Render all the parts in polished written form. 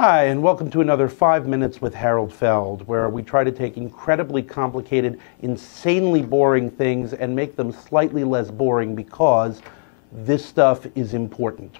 Hi, and welcome to another 5 Minutes with Harold Feld, where we try to take incredibly complicated, insanely boring things and make them slightly less boring because this stuff is important.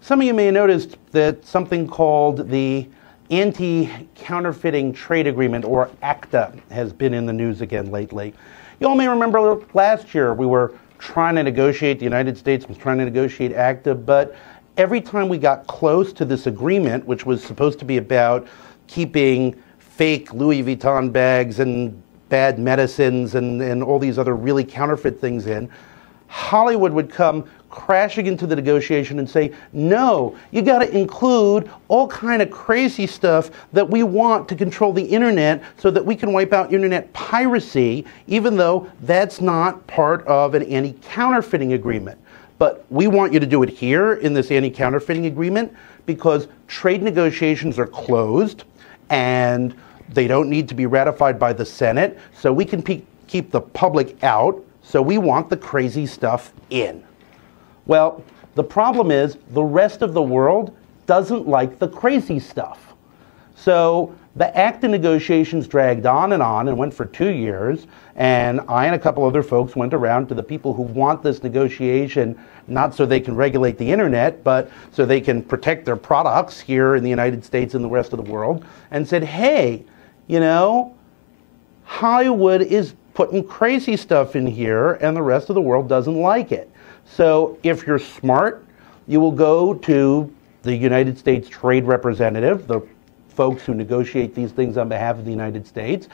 Some of you may have noticed that something called the Anti-Counterfeiting Trade Agreement, or ACTA, has been in the news again lately. You all may remember last year we were trying to negotiate, the United States was trying to negotiate ACTA, but every time we got close to this agreement, which was supposed to be about keeping fake Louis Vuitton bags and bad medicines and all these other really counterfeit things in, Hollywood would come crashing into the negotiation and say, no, you got to include all kind of crazy stuff that we want to control the internet so that we can wipe out internet piracy, even though that's not part of an anti-counterfeiting agreement. But we want you to do it here in this anti-counterfeiting agreement because trade negotiations are closed and they don't need to be ratified by the Senate, so we can keep the public out, so we want the crazy stuff in. Well, the problem is the rest of the world doesn't like the crazy stuff. So the ACTA negotiations dragged on and went for 2 years, and I and a couple other folks went around to the people who want this negotiation not so they can regulate the internet, but so they can protect their products here in the United States and the rest of the world, and said, hey, you know, Hollywood is putting crazy stuff in here and the rest of the world doesn't like it. So if you're smart, you will go to the United States Trade Representative, the folks who negotiate these things on behalf of the United States,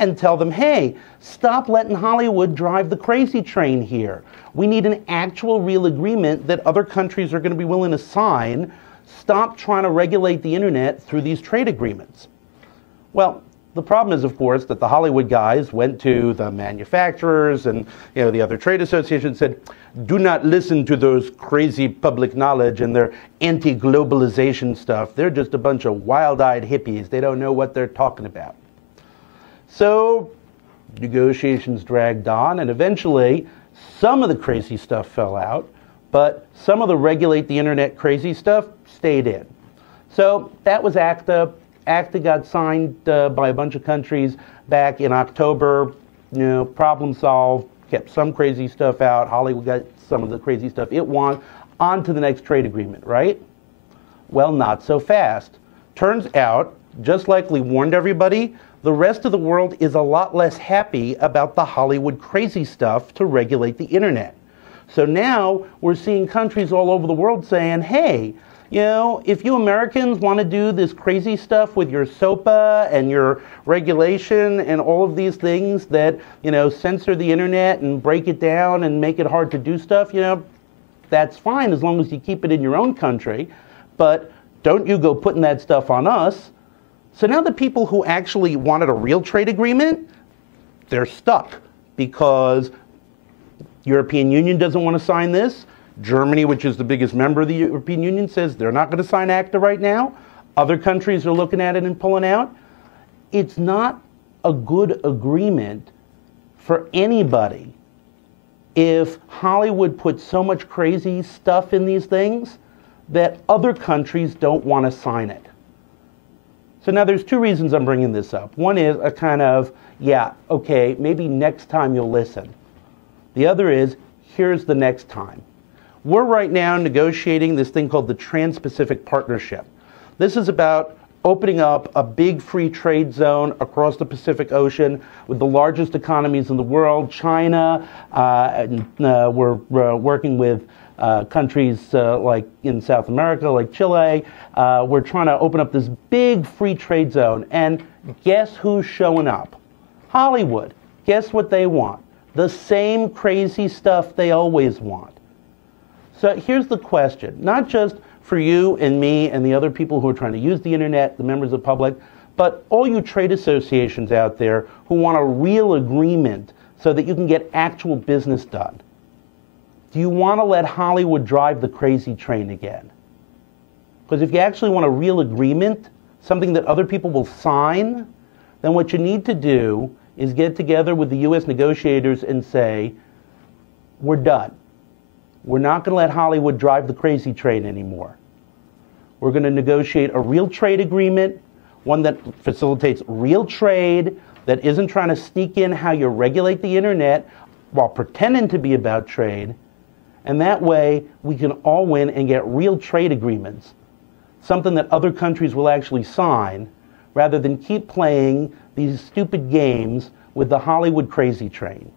and tell them, hey, stop letting Hollywood drive the crazy train here. We need an actual real agreement that other countries are going to be willing to sign. Stop trying to regulate the internet through these trade agreements. Well, the problem is, of course, that the Hollywood guys went to the manufacturers and the other trade associations and said, do not listen to those crazy public knowledge and their anti-globalization stuff. They're just a bunch of wild-eyed hippies. They don't know what they're talking about. So negotiations dragged on, and eventually some of the crazy stuff fell out, but some of the regulate the internet crazy stuff stayed in. So that was ACTA. ACTA got signed by a bunch of countries back in October. Problem solved, kept some crazy stuff out. Hollywood got some of the crazy stuff it won. On to the next trade agreement, right? Well, not so fast. Turns out, just like we warned everybody, the rest of the world is a lot less happy about the Hollywood crazy stuff to regulate the internet. So now we're seeing countries all over the world saying, hey, if you Americans want to do this crazy stuff with your SOPA and your regulation and all of these things that, censor the internet and break it down and make it hard to do stuff, that's fine as long as you keep it in your own country. But don't you go putting that stuff on us. So now the people who actually wanted a real trade agreement, they're stuck because European Union doesn't want to sign this. Germany, which is the biggest member of the European Union, says they're not going to sign ACTA right now. Other countries are looking at it and pulling out. It's not a good agreement for anybody if Hollywood puts so much crazy stuff in these things that other countries don't want to sign it. So now there's two reasons I'm bringing this up. One is a kind of, yeah, okay, maybe next time you'll listen. The other is, here's the next time. We're right now negotiating this thing called the Trans-Pacific Partnership. This is about opening up a big free trade zone across the Pacific Ocean with the largest economies in the world, China. We're working with countries like in South America, like Chile. We're trying to open up this big free trade zone. And guess who's showing up? Hollywood. Guess what they want? The same crazy stuff they always want. So here's the question, not just for you and me and the other people who are trying to use the internet, the members of the public, but all you trade associations out there who want a real agreement so that you can get actual business done. Do you want to let Hollywood drive the crazy train again? Because if you actually want a real agreement, something that other people will sign, then what you need to do is get together with the U.S. negotiators and say, we're done. We're not going to let Hollywood drive the crazy train anymore. We're going to negotiate a real trade agreement, one that facilitates real trade, that isn't trying to sneak in how you regulate the internet while pretending to be about trade. And that way, we can all win and get real trade agreements, something that other countries will actually sign, rather than keep playing these stupid games with the Hollywood crazy train.